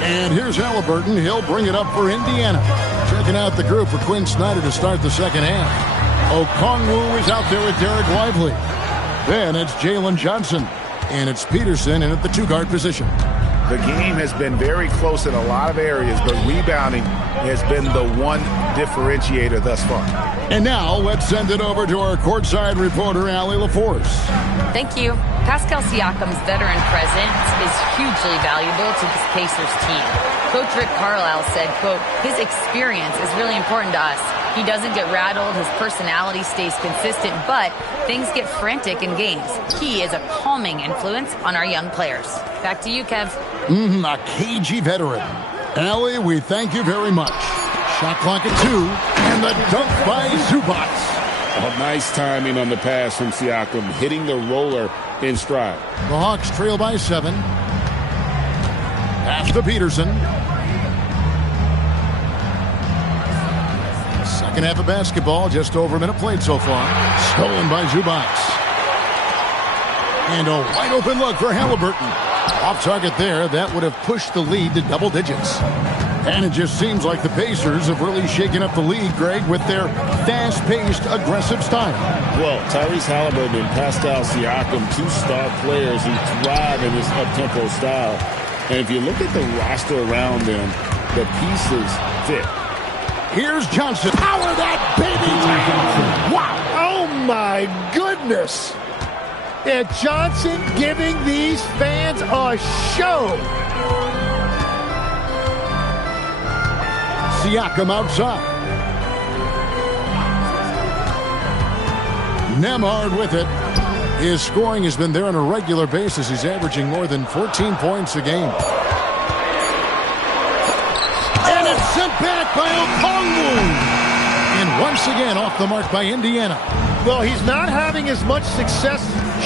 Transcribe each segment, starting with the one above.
And here's Halliburton. He'll bring it up for Indiana. Checking out the group for Quinn Snyder to start the second half. Okongwu is out there with Derek Lively. Then it's Jalen Johnson. And it's Peterson in at the two-guard position. The game has been very close in a lot of areas, but rebounding has been the one differentiator thus far. And now let's send it over to our courtside reporter, Allie LaForce. Thank you. Pascal Siakam's veteran presence is hugely valuable to this Pacers team. Coach Rick Carlisle said, quote, his experience is really important to us. He doesn't get rattled, his personality stays consistent, but things get frantic in games. He is a calming influence on our young players. Back to you, Kev. A cagey veteran. Allie, we thank you very much. Shot clock at 2, and the dunk by Zubac. Nice timing on the pass from Siakam, hitting the roller in stride. The Hawks trail by 7. Pass to Peterson. Second half of basketball, just over a minute played so far. Stolen by Zubac. And a wide open look for Halliburton. Off target there, that would have pushed the lead to double digits. And it just seems like the Pacers have really shaken up the league, Greg, with their fast-paced, aggressive style. Well, Tyrese Halliburton and Pascal Siakam, two star players who thrive in this up-tempo style. And if you look at the roster around them, the pieces fit. Here's Johnson. Power that baby down. Wow. Oh, my goodness. And Johnson giving these fans a show. Siakam outside. Nemhard with it. His scoring has been there on a regular basis. He's averaging more than 14 points a game. And it's sent back by Okongwu. And once again off the mark by Indiana. Well, he's not having as much success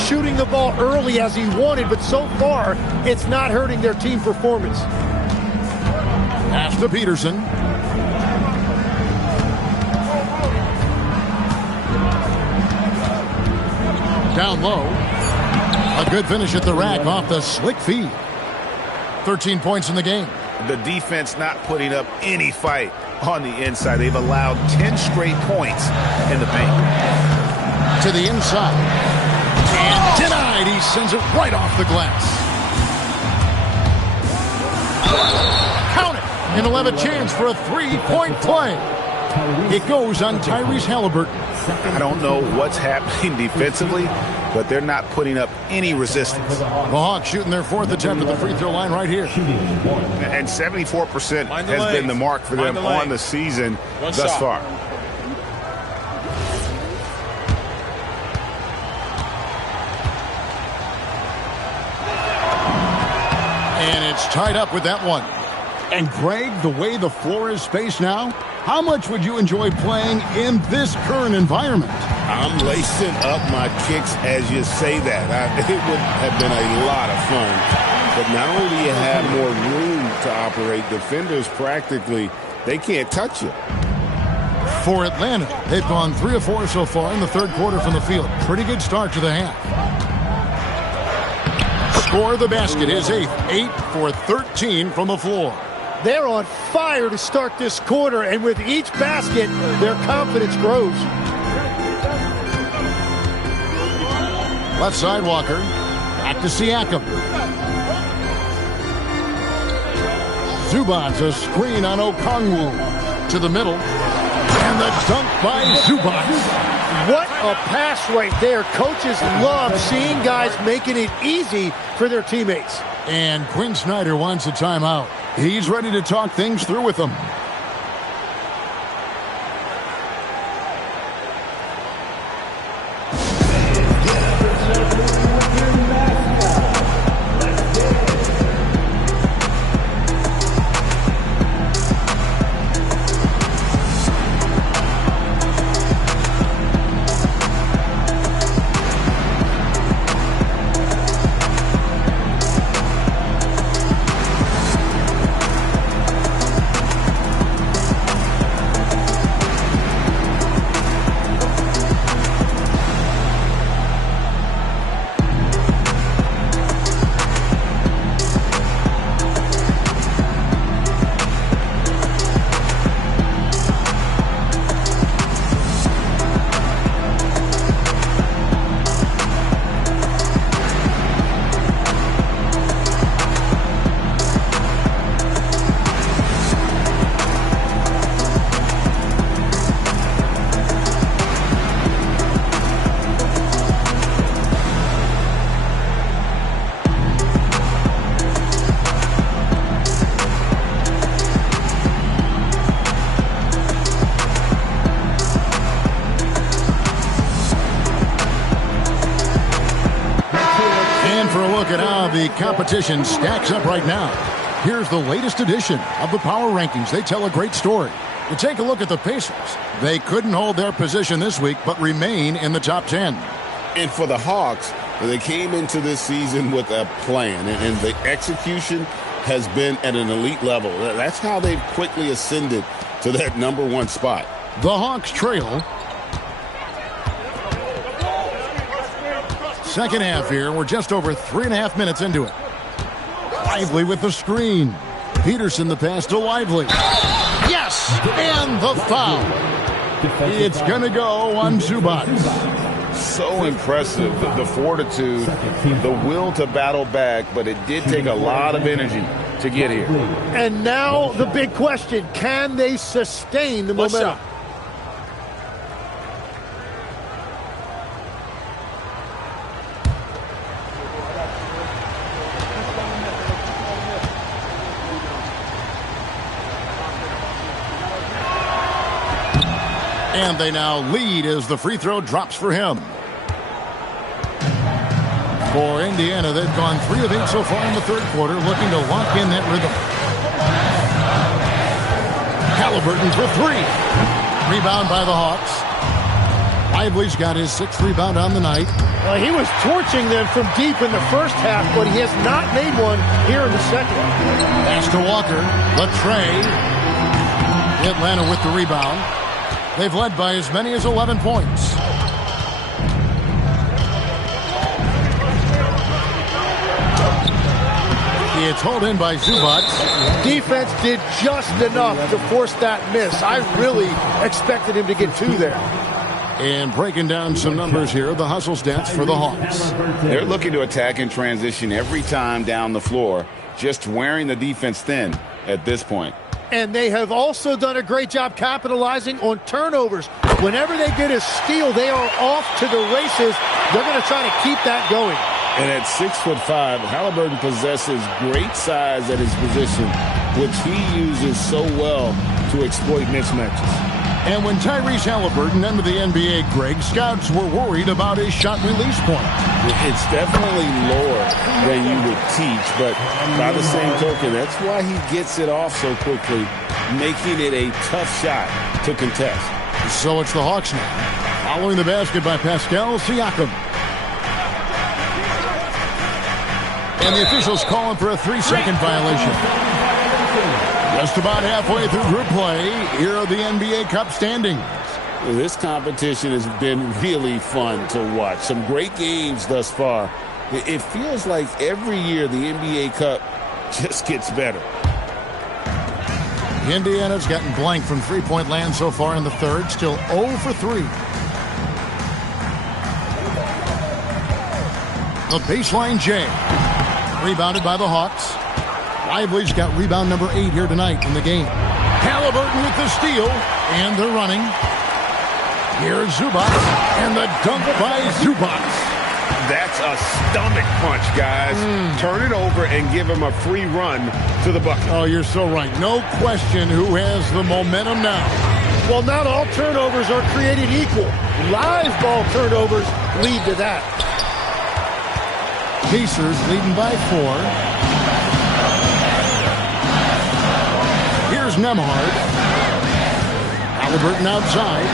shooting the ball early as he wanted, but so far it's not hurting their team performance. Pass to Peterson. Down low. A good finish at the rack off the slick feed. 13 points in the game. The defense not putting up any fight on the inside. They've allowed 10 straight points in the paint. To the inside. And denied. He sends it right off the glass. Count it. And he'll have a chance for a three-point play. It goes on Tyrese Halliburton. I don't know what's happening defensively, but they're not putting up any resistance. The Hawks shooting their fourth attempt at the free throw line right here. And 74% has been the mark for them on the season thus far. And it's tied up with that one. And Greg, the way the floor is spaced now, how much would you enjoy playing in this current environment? I'm lacing up my kicks as you say that. It would have been a lot of fun. But not only do you have more room to operate, defenders practically, they can't touch you. For Atlanta, they've gone 3 of 4 so far in the third quarter from the field. Pretty good start to the half. Score the basket, his 8th. 8 for 13 from the floor. They're on fire to start this quarter, and with each basket, their confidence grows. Left side, Walker. Back to Siakam. Zubac, a screen on Okongwu. To the middle. And the dunk by Zubac. What a pass right there. Coaches love seeing guys making it easy for their teammates. And Quinn Snyder wants a timeout. He's ready to talk things through with them. competition stacks up right now. Here's the latest edition of the Power Rankings. They tell a great story. You take a look at the Pacers. They couldn't hold their position this week, but remain in the top 10. And for the Hawks, they came into this season with a plan, and the execution has been at an elite level. That's how they've quickly ascended to that #1 spot. The Hawks trail. Second half here. We're just over 3.5 minutes into it. Lively with the screen. Peterson the pass to Lively. Yes! And the foul. It's going to go on Zubac. So impressive, the fortitude, the will to battle back, but it did take a lot of energy to get here. And now the big question, can they sustain the momentum? And they now lead as the free throw drops for him. For Indiana, they've gone 3 of 8 so far in the third quarter, looking to lock in that rhythm. Halliburton for 3. Rebound by the Hawks. Lively's got his 6th rebound on the night. Well, he was torching them from deep in the first half, but he has not made one here in the second. Pass to Walker. Latrey. Atlanta with the rebound. They've led by as many as 11 points. It's hauled in by Zubac. Defense did just enough to force that miss. I really expected him to get 2 there. And breaking down some numbers here, the hustle stats for the Hawks. They're looking to attack in transition every time down the floor, just wearing the defense thin at this point. And they have also done a great job capitalizing on turnovers. Whenever they get a steal, they are off to the races. They're going to try to keep that going. And at 6'5", Halliburton possesses great size at his position, which he uses so well to exploit mismatches. And when Tyrese Halliburton entered the NBA, Greg, scouts were worried about his shot release point. It's definitely lower than you would teach, but by the same token, that's why he gets it off so quickly, making it a tough shot to contest. So it's the Hawks now, following the basket by Pascal Siakam. And the officials calling for a 3-second violation. Just about halfway through group play, here are the NBA Cup standings. This competition has been really fun to watch. Some great games thus far. It feels like every year the NBA Cup just gets better. Indiana's gotten blank from three-point land so far in the third, still 0 for 3. The baseline J. Rebounded by the Hawks. Lively's got rebound number 8 here tonight in the game. Halliburton with the steal, and they're running. Here's Zubac, and the dunk by Zubac. That's a stomach punch, guys. Turn it over and give him a free run to the bucket. Oh, you're so right. No question who has the momentum now. Well, not all turnovers are created equal. Live ball turnovers lead to that. Pacers leading by 4. Here's Nembhard. Halliburton outside.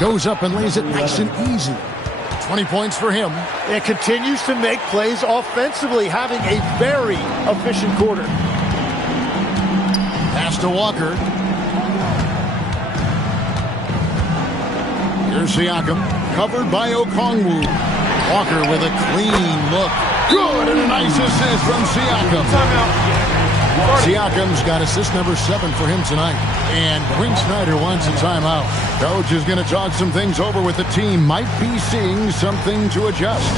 Goes up and lays it nice and easy. 20 points for him. And continues to make plays offensively, having a very efficient quarter. Pass to Walker. Here's Siakam. Covered by Okongwu. Walker with a clean look. Good, and a nice assist from Siakam. Siakam's got assist number 7 for him tonight. And Quinn Snyder wants a timeout. Coach is going to talk some things over with the team. Might be seeing something to adjust.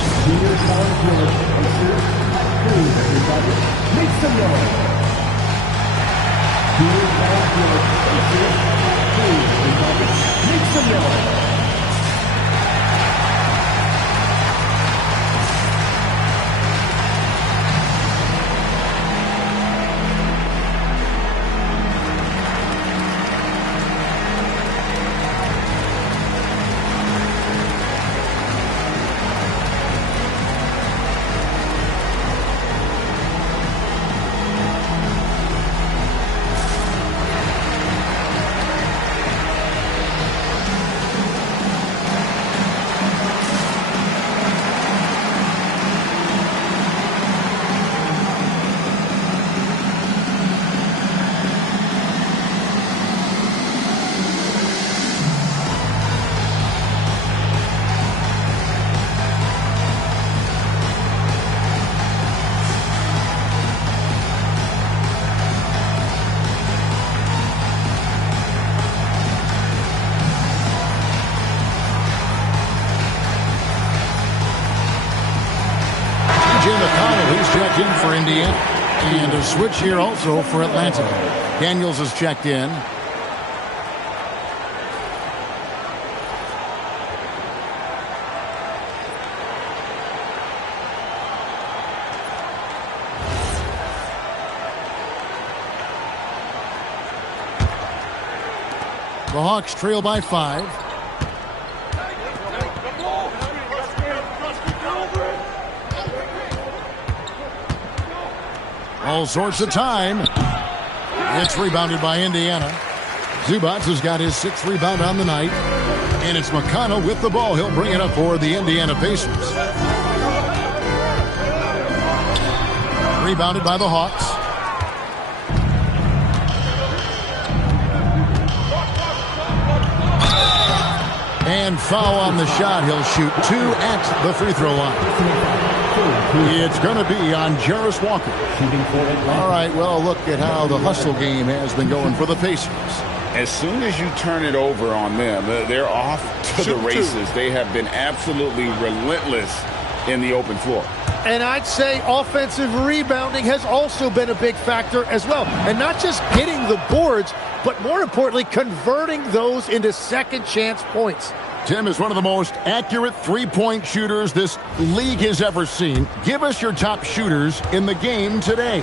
McConnell, he's checked in for Indiana. And a switch here also for Atlanta. Daniels is checked in. The Hawks trail by 5. All sorts of time. It's rebounded by Indiana. Zubats has got his 6th rebound on the night. And it's McConnell with the ball. He'll bring it up for the Indiana Pacers. Rebounded by the Hawks. And foul on the shot. He'll shoot 2 at the free throw line. It's going to be on Jarris Walker. All right, well, look at how the hustle game has been going for the Pacers. As soon as you turn it over on them, they're off to the races. They have been absolutely relentless in the open floor. And I'd say offensive rebounding has also been a big factor as well. And not just getting the boards, but more importantly, converting those into second chance points. Tim is one of the most accurate three-point shooters this league has ever seen. Give us your top shooters in the game today.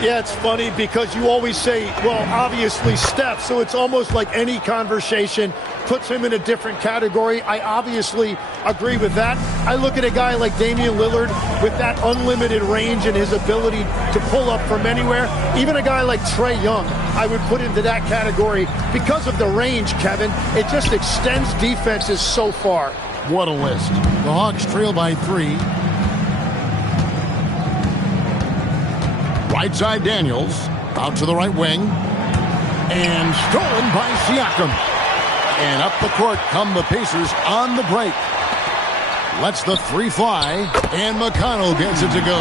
Yeah, it's funny because you always say, well, obviously Steph, so it's almost like any conversation puts him in a different category. I obviously agree with that. I look at a guy like Damian Lillard with that unlimited range and his ability to pull up from anywhere. Even a guy like Trae Young, I would put into that category because of the range, Kevin. It just extends defenses so far. What a list. The Hawks trail by 3. Right side Daniels, out to the right wing, and stolen by Siakam. And up the court come the Pacers on the break. Lets the 3 fly, and McConnell gets it to go.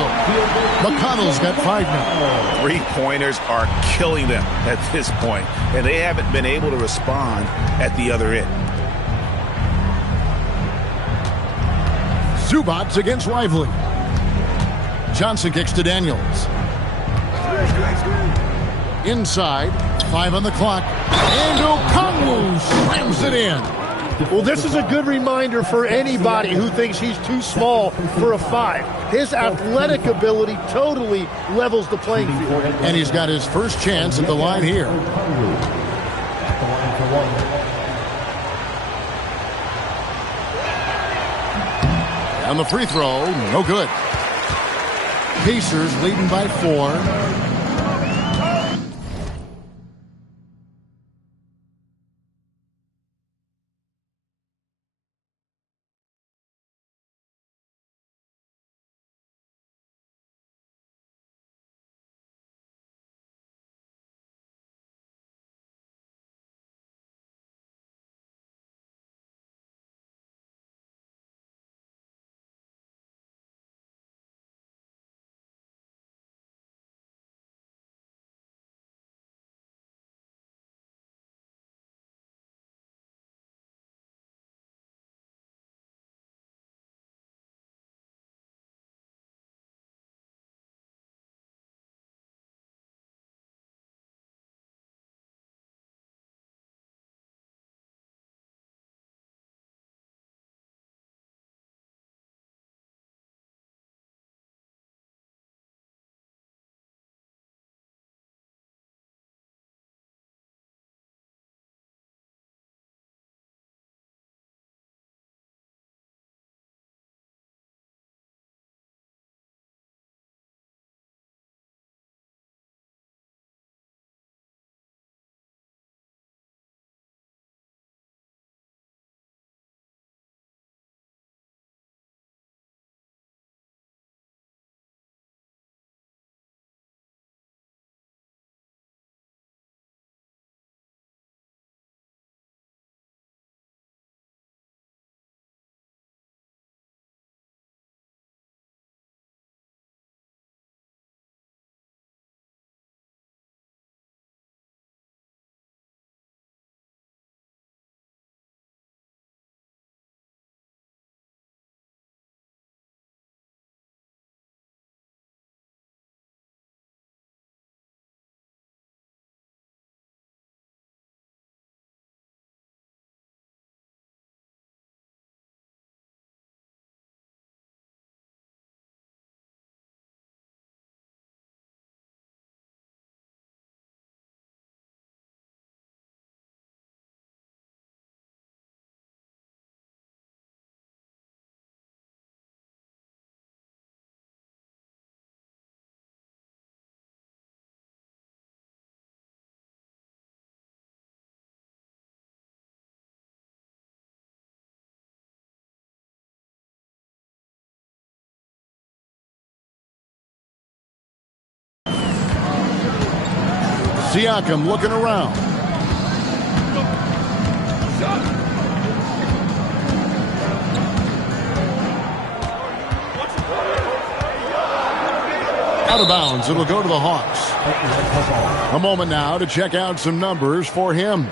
McConnell's got 5 now. 3-pointers are killing them at this point, and they haven't been able to respond at the other end. Zubats against Lively. Johnson kicks to Daniels. Inside, 5 on the clock, and Okongwu slams it in. Well, this is a good reminder for anybody who thinks he's too small for a 5. His athletic ability totally levels the playing field. And he's got his first chance at the line here. And the free throw, no good. Pacers leading by 4. Siakam looking around. Out of bounds. It'll go to the Hawks. A moment now to check out some numbers for him.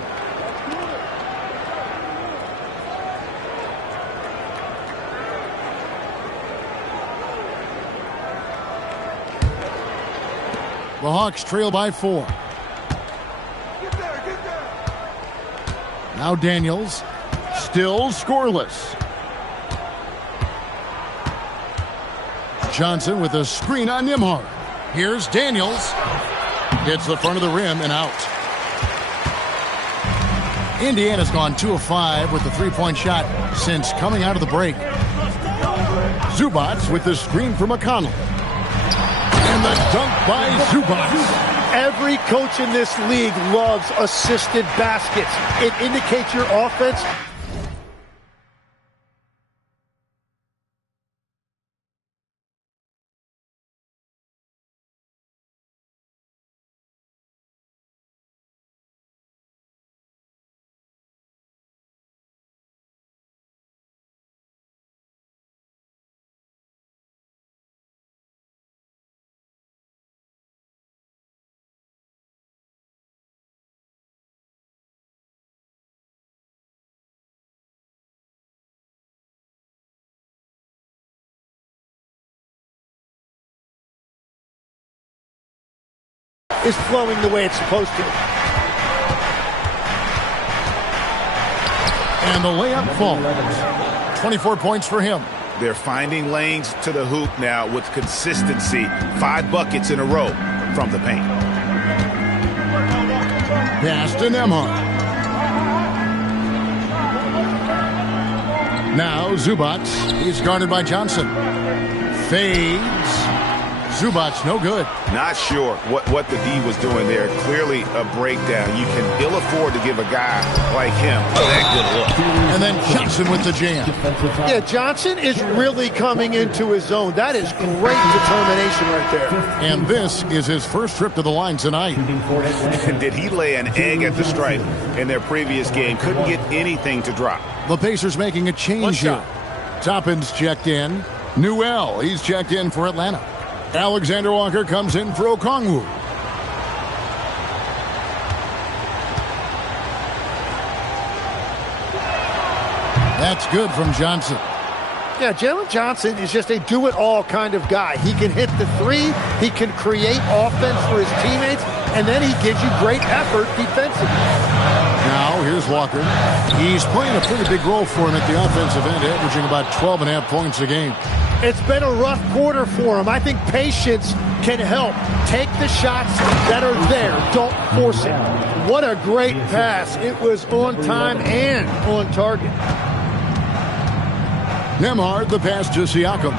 The Hawks trail by 4. Now Daniels, still scoreless. Johnson with a screen on Nembhard. Here's Daniels. Hits the front of the rim and out. Indiana's gone 2 of 5 with the three-point shot since coming out of the break. Zubac with the screen for McConnell. And the dunk by Zubac. Every coach in this league loves assisted baskets. It indicates your offense. Is flowing the way it's supposed to. And the layup falls. 24 points for him. They're finding lanes to the hoop now with consistency. 5 buckets in a row from the paint. Pass to Nembhard. Now Zubac. He's guarded by Johnson. Fades. Zubac no good. Not sure what the D was doing there. Clearly a breakdown. You can ill afford to give a guy like him that good look. And then Johnson with the jam. Yeah, Johnson is really coming into his zone. That is great determination right there. And this is his first trip to the line tonight. Did he lay an egg at the stripe in their previous game? Couldn't get anything to drop. The Pacers making a change here. Toppin's checked in. Newell, he's checked in for Atlanta. Alexander Walker comes in for Okongwu. That's good from Johnson. Yeah, Jalen Johnson is just a do-it-all kind of guy. He can hit the three, he can create offense for his teammates, and then he gives you great effort defensively. Now, here's Walker. He's playing a pretty big role for him at the offensive end, averaging about 12.5 points a game. It's been a rough quarter for him. I think patience can help. Take the shots that are there. Don't force it. What a great pass. It was on time and on target. Nembhard, the pass to Siakam.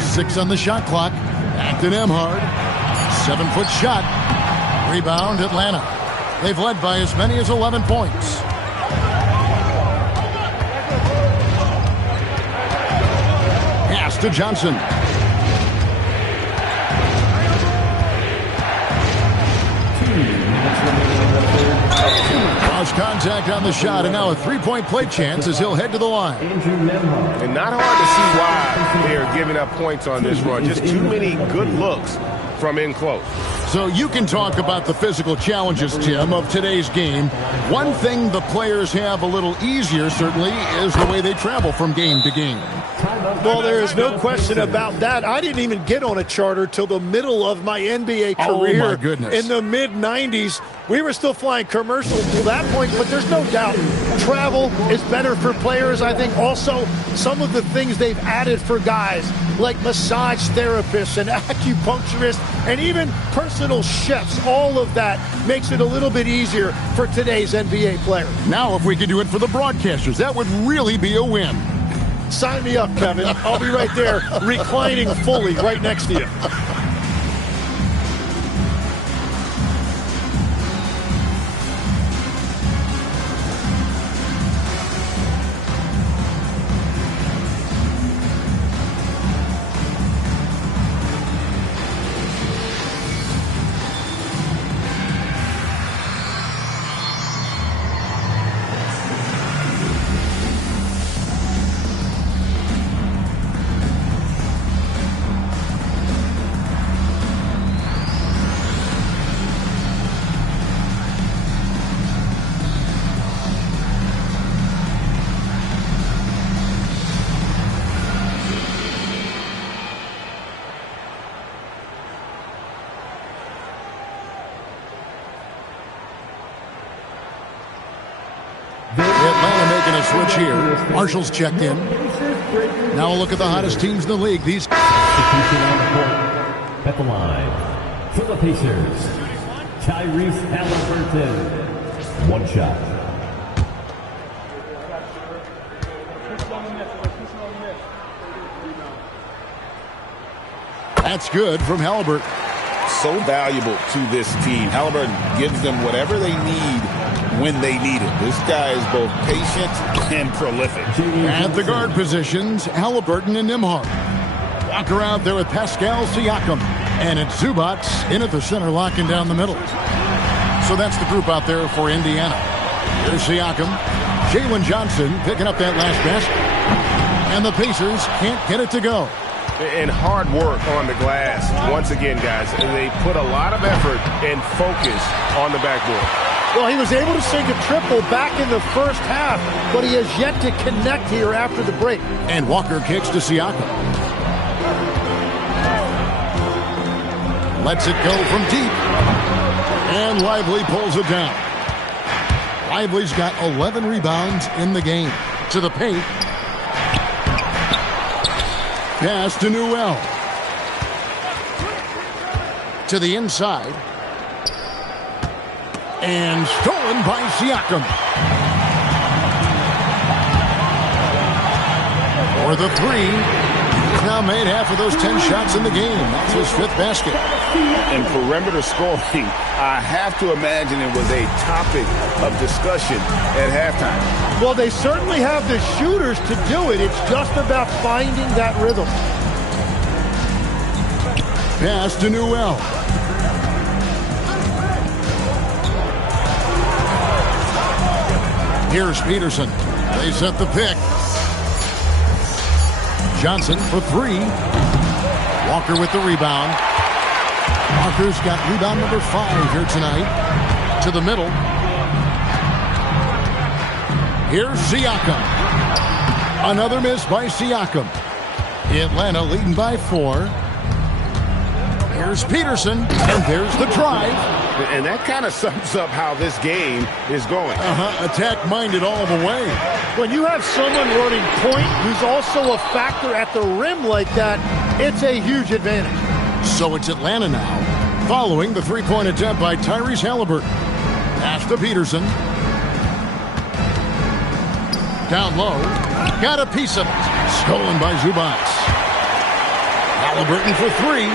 Six on the shot clock. Back to Nembhard. 7-foot shot. Rebound, Atlanta. They've led by as many as 11 points. Pass to Johnson. Lost contact on the shot, and now a three-point play chance as he'll head to the line. And not hard to see why they're giving up points on this run. Just too many good looks from in close. So you can talk about the physical challenges, Tim, of today's game. One thing the players have a little easier, certainly, is the way they travel from game to game. Well, there is no question about that. I didn't even get on a charter till the middle of my NBA career. Oh, my goodness. In the mid-90s, we were still flying commercials to that point, but there's no doubt travel is better for players. I think also some of the things they've added for guys, like massage therapists and acupuncturists and even personal chefs, all of that makes it a little bit easier for today's NBA players. Now, if we could do it for the broadcasters, that would really be a win. Sign me up, Kevin. I'll be right there reclining fully right next to you. a switch here. Marshall's checked in. Now a look at the hottest teams in the league. These at the line for the Pacers, Tyrese Halliburton. One shot. That's good from Halliburton. So valuable to this team. Halliburton gives them whatever they need when they need it. This guy is both patient and prolific. At the guard positions, Halliburton and Nembhard. Walker out there with Pascal Siakam. And it's Zubac in at the center, locking down the middle. So that's the group out there for Indiana. Here's Siakam. Jalen Johnson picking up that last basket. And the Pacers can't get it to go. And hard work on the glass. Once again, guys, they put a lot of effort and focus on the backboard. Well, he was able to sink a triple back in the first half, but he has yet to connect here after the break. And Walker kicks to Siakam. Lets it go from deep. And Lively pulls it down. Lively's got 11 rebounds in the game. To the paint. Pass to Newell. To the inside. And stolen by Siakam. For the three. He's now made half of those 10 shots in the game. That's his fifth basket. And perimeter scoring, I have to imagine it was a topic of discussion at halftime. Well, they certainly have the shooters to do it. It's just about finding that rhythm. Pass to Newell. Here's Peterson. They set the pick. Johnson for three. Walker with the rebound. Walker's got rebound number 5 here tonight. To the middle. Here's Siakam. Another miss by Siakam. Atlanta leading by 4. Here's Peterson. And there's the drive. And that kind of sums up how this game is going. Attack-minded all the way. When you have someone running point who's also a factor at the rim like that, it's a huge advantage. So it's Atlanta now, following the three-point attempt by Tyrese Halliburton. Pass to Peterson. Down low. Got a piece of it. Stolen by Zubac. Halliburton for 3.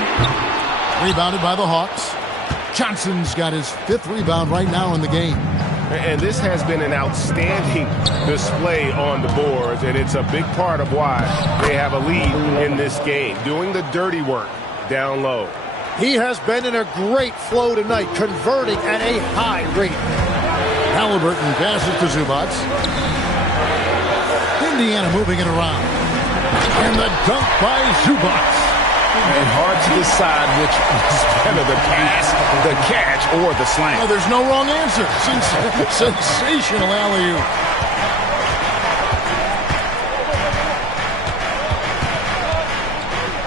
Rebounded by the Hawks. Johnson's got his 5th rebound right now in the game. And this has been an outstanding display on the boards, and it's a big part of why they have a lead in this game, doing the dirty work down low. He has been in a great flow tonight, converting at a high rate. Halliburton passes to Zubac. Indiana moving it around. And the dunk by Zubac. And hard to decide which is better, the pass, the catch, or the slam. Oh, there's no wrong answer. Sensational alley-oop.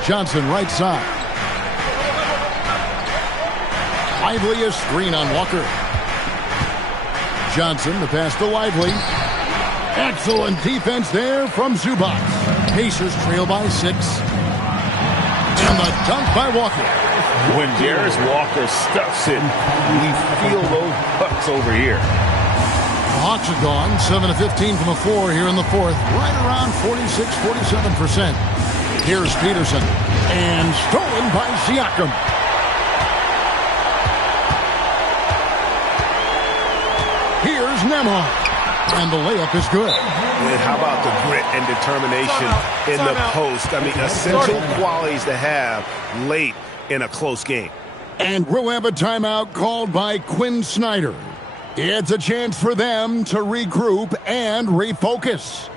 Johnson right side. Lively a screen on Walker. Johnson, the pass to Lively. Excellent defense there from Zubac. Pacers trail by 6. And the dunk by Walker. When Jarris Walker stuffs it, we feel those bucks over here. The Hawks are gone. 7 of 15 from the floor here in the 4th. Right around 46-47%. Here's Peterson. And stolen by Siakam. Here's Nembhard. And the layup is good. And how about the grit and determination in the post? I mean, essential qualities to have late in a close game. And we'll have a timeout called by Quinn Snyder. It's a chance for them to regroup and refocus.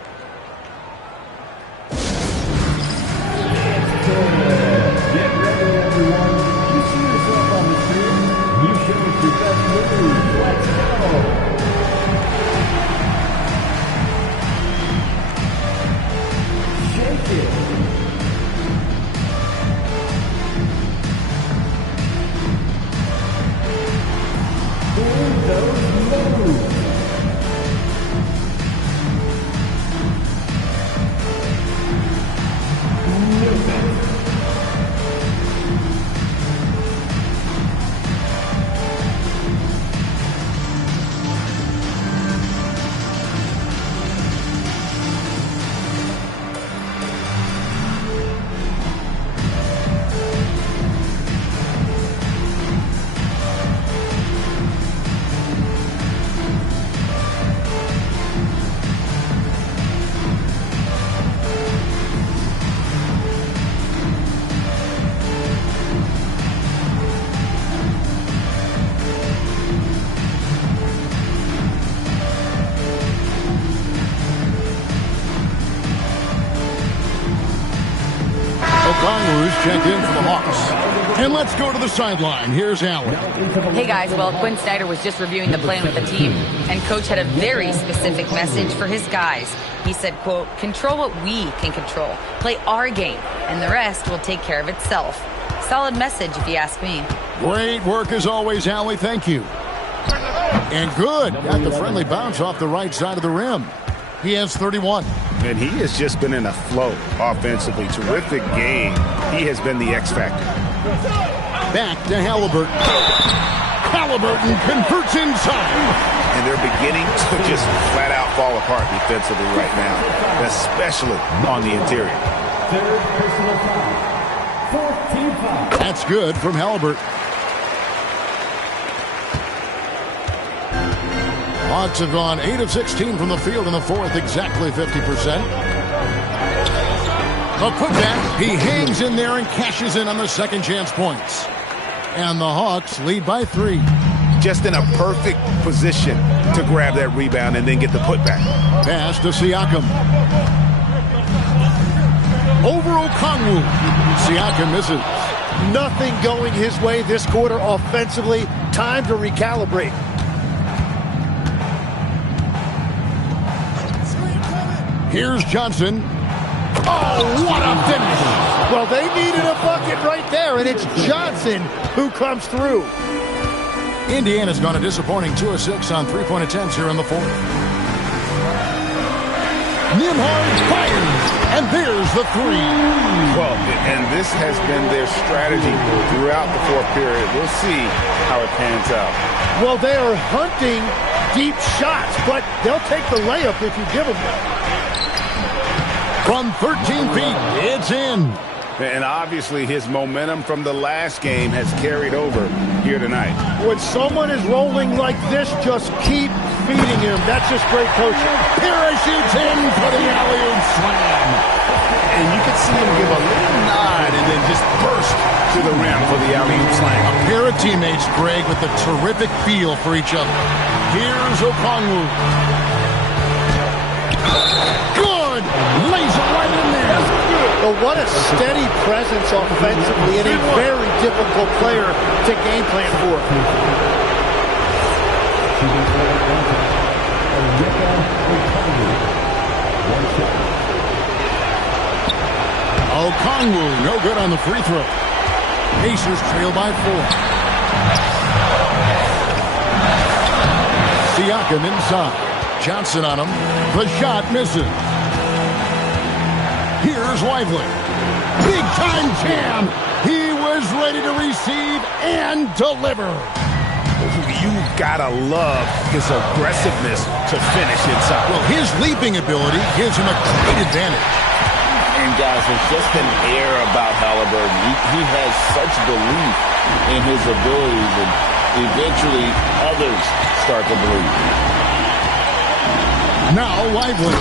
Get ready, everyone. You see yourself on the screen. You show us your best moves. Let's go. Shake it. Pull those moves. Hawks. And let's go to the sideline. Here's Allen. Hey guys, well, Quinn Snyder was just reviewing the plan with the team, and coach had a very specific message for his guys. He said, quote, control what we can control, play our game, and the rest will take care of itself. Solid message if you ask me. Great work as always, Allie. Thank you. And good. Got the friendly bounce off the right side of the rim. He has 31. And he has just been in a flow offensively. Terrific game. He has been the X factor. Back to Halliburton. Halliburton converts inside. And they're beginning to just flat out fall apart defensively right now, especially on the interior. Third personal foul. Fourth team foul. That's good from Halliburton. Hawks have gone 8 of 16 from the field in the fourth, exactly 50%. A putback. He hangs in there and cashes in on the second chance points. And the Hawks lead by 3. Just in a perfect position to grab that rebound and then get the putback. Pass to Siakam. Over Okongwu. Siakam misses. Nothing going his way this quarter offensively. Time to recalibrate. Here's Johnson. Oh, what a finish! Well, they needed a bucket right there, and it's Johnson who comes through. Indiana's gone a disappointing 2 of 6 on three-point attempts here in the fourth. Nembhard fires, and there's the 3. Well, and this has been their strategy throughout the fourth period. We'll see how it pans out. Well, they are hunting deep shots, but they'll take the layup if you give them one. From 13 feet, it's in. And obviously his momentum from the last game has carried over here tonight. When someone is rolling like this, just keep feeding him. That's just great coaching. Parachutes in for the alley-oop slam. And you can see him give a little nod and then just burst to the rim for the alley-oop slam. A pair of teammates, Greg, with a terrific feel for each other. Here's Okongwu. Good! Lays it right in there. Well, what a steady presence offensively and a very difficult player to game plan for. Okongwu, no good on the free throw. Pacers trail by 4. Siakam inside. Johnson on him. The shot misses. Here's Lively. Big time jam. He was ready to receive and deliver. You've got to love his aggressiveness to finish inside. Well, his leaping ability gives him a great advantage. And guys, there's just an air about Halliburton. He has such belief in his abilities, and eventually others start to believe. Now Lively.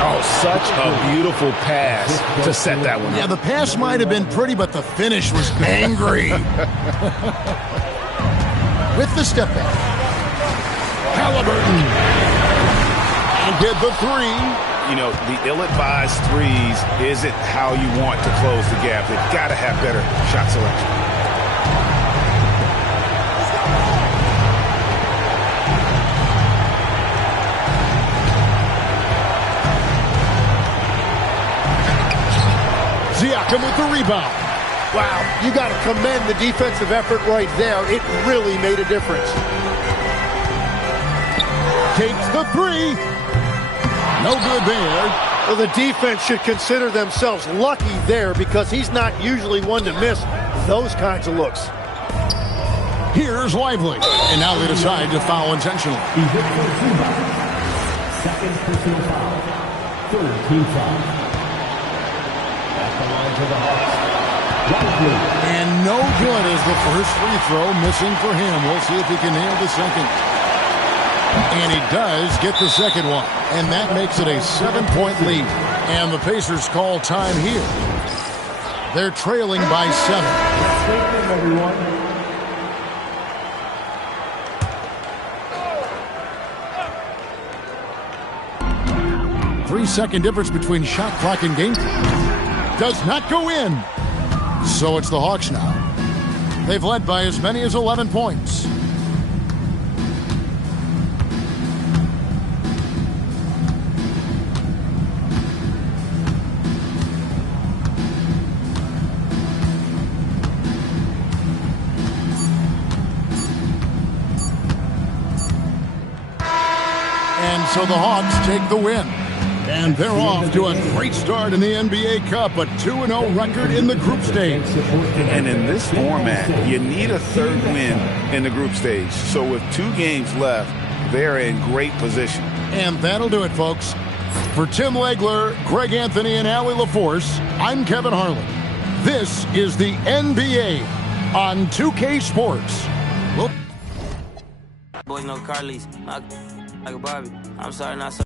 Oh, such a beautiful pass to set that one up. Yeah, the pass might have been pretty, but the finish was angry. With the step back. Halliburton. And get the 3. You know, the ill-advised threes isn't how you want to close the gap. They've got to have better shot selection. Siakam with the rebound. Wow, you got to commend the defensive effort right there. It really made a difference. Takes the 3. No good there. Well, the defense should consider themselves lucky there because he's not usually one to miss those kinds of looks. Here's Lively. And now they decide to foul intentionally. Second personal foul. Third team foul. At the line to the Hawks. And no good as the first free throw missing for him. We'll see if he can nail the second. And he does get the second one. And that makes it a 7-point lead. And the Pacers call time here. They're trailing by 7. Take them, everyone. Three-second difference between shot clock and game clock. Does not go in. So it's the Hawks now. They've led by as many as 11 points. And so the Hawks take the win. And they're off to a great start in the NBA Cup, a 2-0 record in the group stage. And in this format, you need a third win in the group stage. So with 2 games left, they're in great position. And that'll do it, folks. For Tim Legler, Greg Anthony, and Allie LaForce, I'm Kevin Harlan. This is the NBA on 2K Sports. Boys know Carly's like a Barbie. I'm sorry, not sorry.